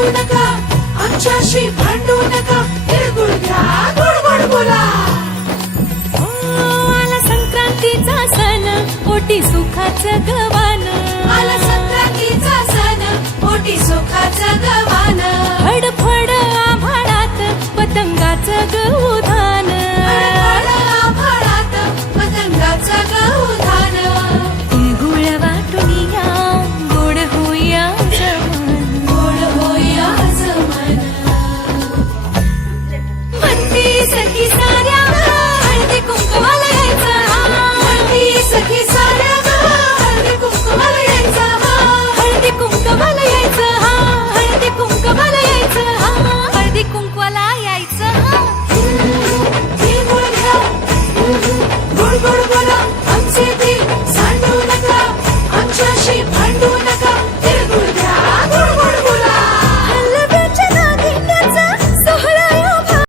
भांडू नका, आमच्याशी भांडू नका, तिळगुळ घ्या, गोड गोड बोला. आला संक्रांतीचा सण, पोटी सुखाचं गवा.